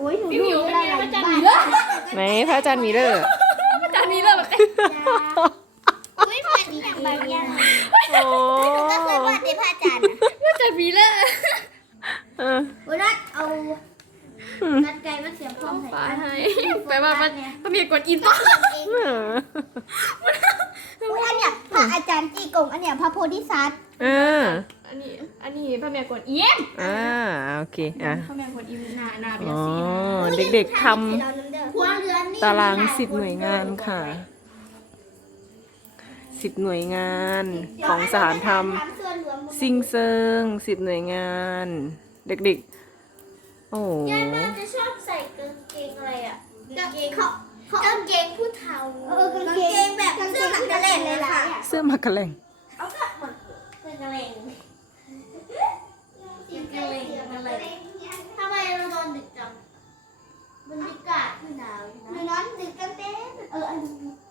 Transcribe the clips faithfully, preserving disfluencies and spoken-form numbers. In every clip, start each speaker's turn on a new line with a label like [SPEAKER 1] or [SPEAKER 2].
[SPEAKER 1] อ้ยหนู
[SPEAKER 2] พี่หมิวเป็นไงพระจันทร์มี
[SPEAKER 1] เล
[SPEAKER 2] เลิ
[SPEAKER 1] ย
[SPEAKER 2] ศ
[SPEAKER 3] ไหนพระอาจารย์มีเลอร์
[SPEAKER 2] พระจันทร์มีเลิศแบบ
[SPEAKER 1] อุ้ยมันนี่อย่างบางอย่าง
[SPEAKER 3] โอ้
[SPEAKER 1] หนูก็เคยวาดในพระอาจารย์นะ
[SPEAKER 2] พระจันทร์มีเลิศ
[SPEAKER 3] เออ
[SPEAKER 1] วันนั้นเอานัดไกลมาเสียบพร้อม
[SPEAKER 2] ฟ้า
[SPEAKER 1] ใส่
[SPEAKER 2] ให้ไปว่าพระพระเมียกดอินป่ะ
[SPEAKER 1] เอง
[SPEAKER 3] เออ
[SPEAKER 1] อุ้ยอันเนี้ยพระอาจารย์จีกงอันเนี้ยพระโพธิสัตว์
[SPEAKER 3] เออ
[SPEAKER 2] อันนี้อันนี้พระเมียกดเอี้ยม
[SPEAKER 3] อ่าโอเคอ่ะ
[SPEAKER 2] พระเมียกดอิมนานาเป็น
[SPEAKER 3] อ๋อ
[SPEAKER 2] สี
[SPEAKER 3] เด็กๆท
[SPEAKER 1] ครัวเรือนนี่
[SPEAKER 3] ำตารางสิบหน่วยงานค่ะสิบหน่วยงานของสถานธรรมซิงเซิงสิบหน่วยงาน เด็กๆ โอ้โห
[SPEAKER 1] ย่าน่าจะชอบใส่กางเกงอะไรอ่ะกางเกงเขากางเกงผู้เฒ่าเออกางเกงแบบเสื้อหนังกระเล่นเลยล่ะ
[SPEAKER 3] เสื้อมักกะแลง
[SPEAKER 1] เอาก็เหมือนเสื้อกระเล่นเสื้อกระเล่นกระเล่นทำไมเรานอนดึกจังบรรยากาศคือหนาวอยู่นะนอนดึกกันเต้เอออันนี้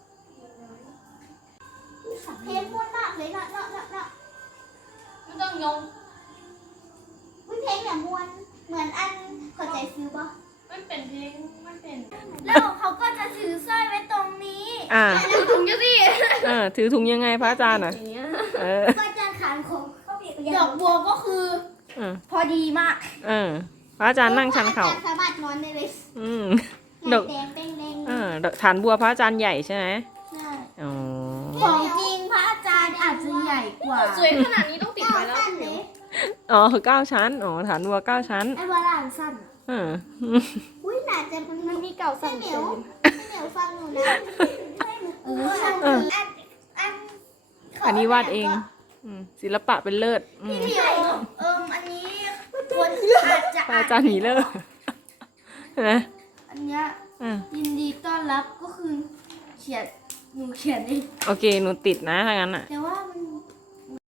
[SPEAKER 1] เพลงม่วนมากเลยเนาะเนาะเนาะเนาะ
[SPEAKER 2] ไม่ต้องยง
[SPEAKER 1] อุ้ยเพลงเนี่ยม่วนเหมือนอันเข้าใจฟิลป่ะ
[SPEAKER 2] มันเป็นเพลงมันเป็น
[SPEAKER 1] แล้วเขาก็จะถือสร้อยไว้ตรงนี้
[SPEAKER 3] อ่า
[SPEAKER 2] ถือถุงจะสิ
[SPEAKER 3] เออถือถุงยังไงพระอาจารย์อ่ะ
[SPEAKER 2] อย่างเงี้ย
[SPEAKER 3] เออ
[SPEAKER 1] ก็จะขันของเขาเปียก
[SPEAKER 2] ดอกบัวก็คือ
[SPEAKER 3] เออ
[SPEAKER 2] พอดีมาก
[SPEAKER 3] เออพระอาจารย์นั่งชันเข่า
[SPEAKER 1] อจรย์สามารถนอนได้เลย
[SPEAKER 3] อืม
[SPEAKER 1] แด
[SPEAKER 3] ดอก
[SPEAKER 1] งแดงแดงแดง
[SPEAKER 3] เออดอกฐานบัวพระอาจารย์ใหญ่ใช่ไหม
[SPEAKER 1] ใช่
[SPEAKER 3] อ๋อ
[SPEAKER 1] ของจริงพระอาจารย์อาจจะใหญ่กว่า
[SPEAKER 2] สวยขนาดนี้ต้องติดไว้แล้ว
[SPEAKER 1] สั้นเลย
[SPEAKER 3] อ๋อคือเก้าชั้นอ๋อฐานบัวเก้าชั้น
[SPEAKER 1] ไอ้วาลานสั้น
[SPEAKER 3] เออ
[SPEAKER 1] อุ้ยน่าจะมันมันมีเก่าสั้นเหนียวเหนียวฟังหนูนะเออช่าง
[SPEAKER 3] เออ
[SPEAKER 1] อันอัน
[SPEAKER 3] อันนี้วาดเองอืมศิลปะเป็นเลิศอืม
[SPEAKER 1] เหนียวเอิมอันนี้คนอาจจะ
[SPEAKER 3] พระอาจารย์หนีเลิศนะ
[SPEAKER 1] อันเนี้ย
[SPEAKER 3] อ่ะ
[SPEAKER 1] ยินดีต้อนรับก็คือเขียนหนูเขียนเอง
[SPEAKER 3] โอเคหนูติดนะถ้างั้นอ่ะ
[SPEAKER 1] แต่